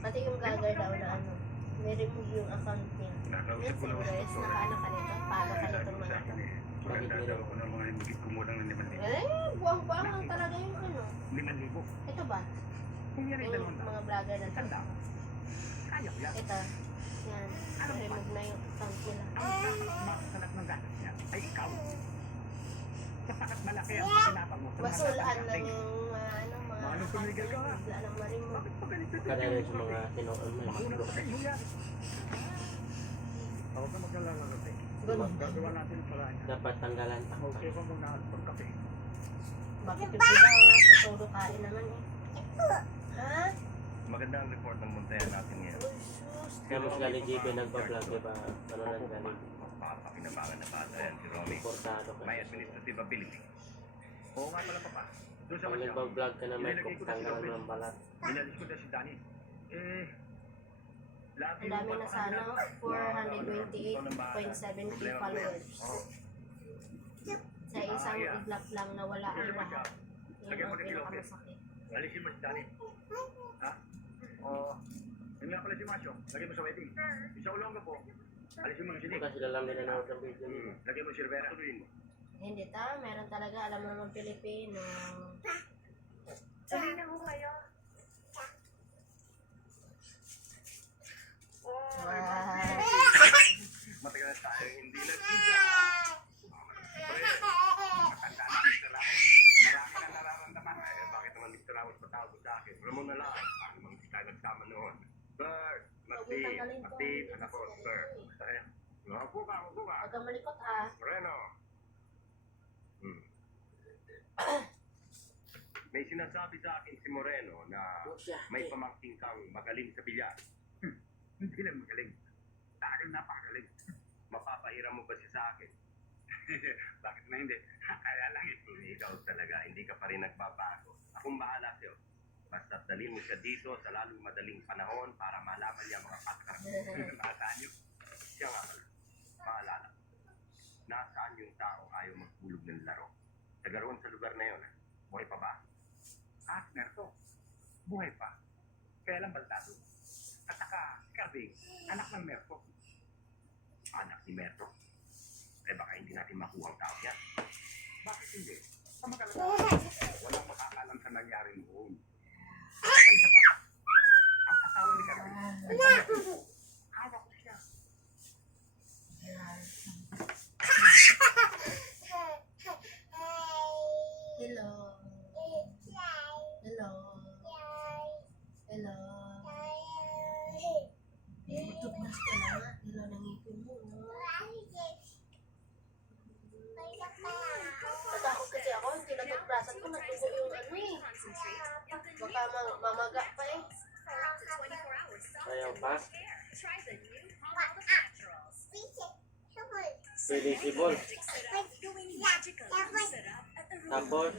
Pati yung vlogger daw na ano, may-remove yung accounting. Yan si Wes, nakaano ka nito? Paano ka nitong mga to? Maganda daw ako ng mga hindi kumulang ng 5,000. Buwang-buwang lang talaga yung ano. 5,000? Ito ba? Kung yan ay Yung 2,000. mga vlogger na to. Tanda. Kaya ko yan. Ito. Yan. Remove na yung account nila. Ang makasalat ng gatas niya ay ikaw. Sapagkat malaki ang pakinabang mo sa mga Masulaan gatas lang niya. yung mga Ano, tumigil ka nga? bigla lang ma-remove. Bakit pa ganito? Kadali sa mga tinuon mo. Mauna pa sa inyo yan. Ako ka mag-alala kasi. Ganun. Gagawa natin yung paraan niya. Dapat tanggalan pa. Okay ka muna at pagkape. Bakit yung bilang katulog kain naman eh? Ha? Maganda ang report ng muntayan natin ngayon. Uy, sus. Kaya mas galing GB nagpa-vlog, diba? Ano na galing? Mapapakinabangan na bata yan si Romy. Portado ka. May administrative ability. Oo nga pala papa. Doon sa Pag masya. nagpa-vlog ka na may tanggalan ng balat. Minalis ko na si Danny. Lagi Ang dami na sana, 428.7k followers. Sa isang iglap lang na wala ang lahat. Yun ang pinakamasakit. Alisin mo si Danny. Ha? Oo. Yun nga pala si Masyo. Lagay mo sa wedding. Isa ulong ka po. Alisin mo na si Nick. Kasi sila lang din nanonood ng video mo. Lagay mo si Rivera. Tuloyin mo. Hindi meron talaga, alam mo naman Pilipino. Sabihin mo kayo. Wow. Matagal na tayo hindi nagkita. Matanda na Mr. Ramos. Marami na nararamdaman. Bakit naman Mr. Ramos patawag sa akin? Alam mo na lang. Paano naman hindi tayo nagsama noon? Bert, Martin, anak ko, Bert. Kaya, upo ka. Huwag kang malikot ah. Moreno. May sinasabi sa akin si Moreno na may pamangking kang magaling sa bilyar. Hindi lang magaling. Tagal napakagaling. Mapapahiram mo ba siya sa akin? Bakit na hindi? Kaya lang eh. Ikaw talaga, hindi ka pa rin nagbabago. Akong bahala sa'yo. Basta dalhin mo siya dito sa lalong madaling panahon para malaman niya ang mga patakaran. Nasaan niyo? Siya nga pala, maalala. Nasaan yung tao ayaw maghulog ng laro? Tagaroon sa lugar na yun, buhay pa ba? Merto. Buhay pa. Kaya lang baltado. At saka, si Carving, anak ng Merto. Anak ni Merto? Eh baka hindi natin makuha ang tao yan. Bakit hindi? Sa magalala, walang makakalam sa nangyari noon. At isa pa, ang asawa ni Carving, ay pamilya. Hawak ko siya. Hello. Tugnas ka na nga. Hello, nangipin mo. No? Natakot kasi ako. Hindi na pagprasan ko. Natugo yung ano eh. Baka mamaga pa eh. Ayaw pa. Pwede si Bol. Tapos.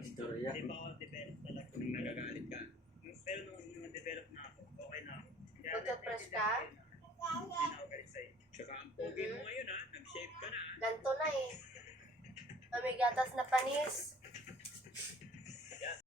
Istorya. Hindi pa ako develop talaga. Nung nagagalit ka. Pero nung develop na ako, okay na ako. Magka-press ka? Hindi na ako galit sa'yo. Tsaka ang pogi mo ngayon ha, nag-shave ka na ha. Ganto na eh. May gatas na panis.